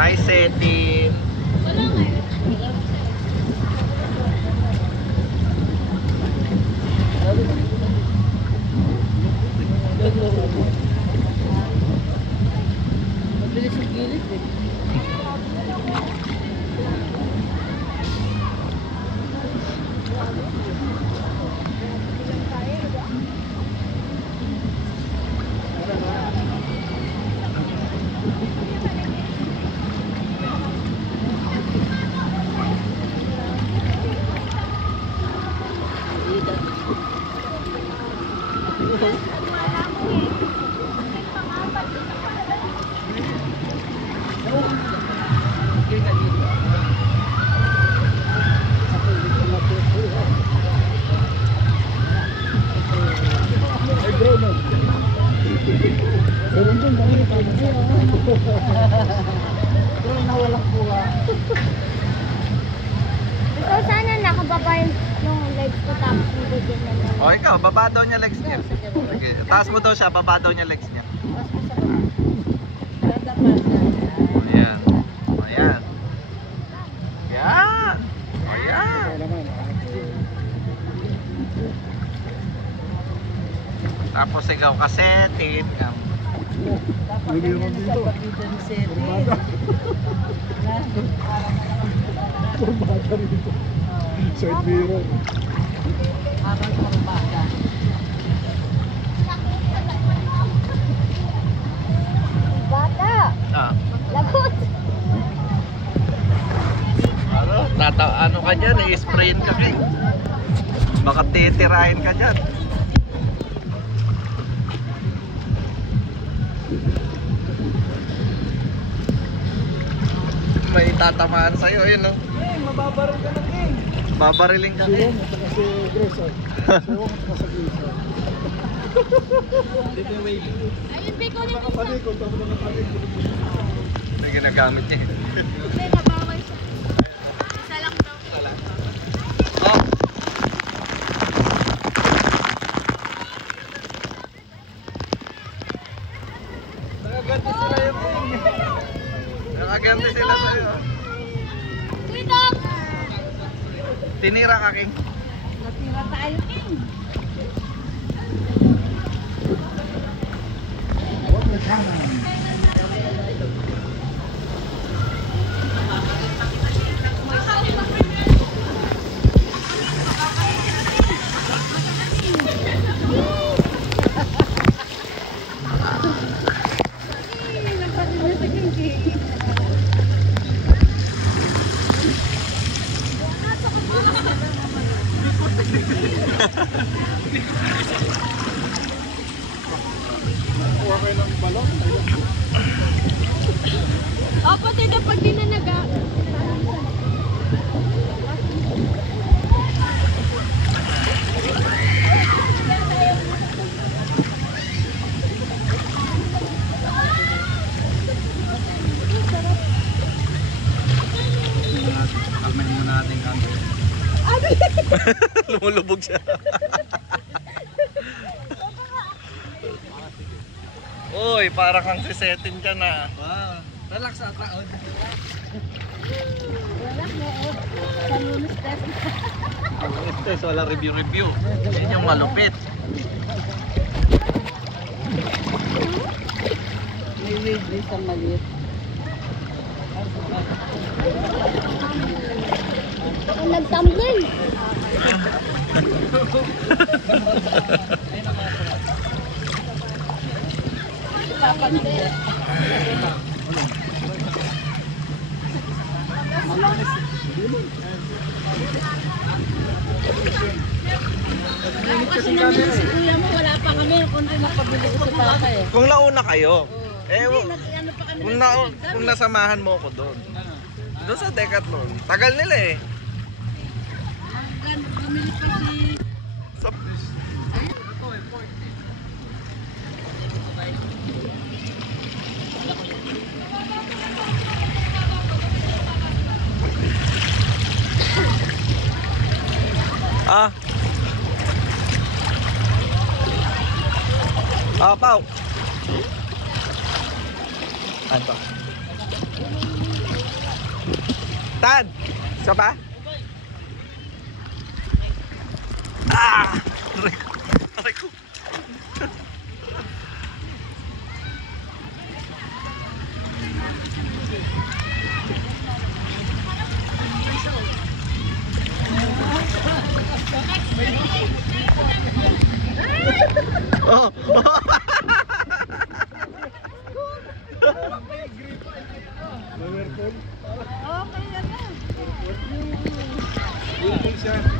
Hi, Setin. Wala nga eh. Mabilis ang gilid eh. Ikaw sana nakababa yung legs ko tapos bigyan na lang. O, ikaw, baba daw niya legs niya. Okay. Taas mo daw siya, baba daw niya legs niya. Ayan. Ayan. Ayan. Ayan. Tapos ikaw ka Setin. Dapat ganyan sa pagkita ni Seti. Kurbada rito. Side mirror. Habang kurbada. Bata! Ah. Lagot! Ano ka dyan, i-sprayin ka kay. Baka titirahin ka dyan. May tatamaan sa'yo, yun no? Mababaril ka na King. Babariling ka Si kay. Wong at saka si Grace. Si Wong at saka si Grace. Dito yung wavy. Ayun, Biko na Nakapalikod. Tapos nakapalikod. May ginagamit niya. may nabawal siya. Isa lang daw. Oh! Nakaganti sila yung King. Nakaganti sila sa'yo. Tweetok! Tinira ka, King. Natira tayo King. Huwag na kanan. Kuha kayo ng balon. O, pati na pag dinanaga. Kalmahin muna natin kami. Lumulubog siya. Uy, para kang sisetin ka na. Wow. Relax at taon. Wala mo. Sa lunes test. Ito, wala review. Yan yung malupit. May wavy sa maliit. Kung nagtumbling. Papandi. Kasi naman si kuya mo, wala pa kami. Kundi napabili ko si papa eh. Kung nauna kayo, Hindi, ano pa kami. kung nasamahan mo ko doon. Doon sa Decathlon. Tagal nila eh. Bumili pa si... Sa... Ah. Ah, Pao. Ano? Tan! Isa pa? Ah! Aray ko. Aray ko. Oh! Lower pool. Okay, yan na. Yung siya.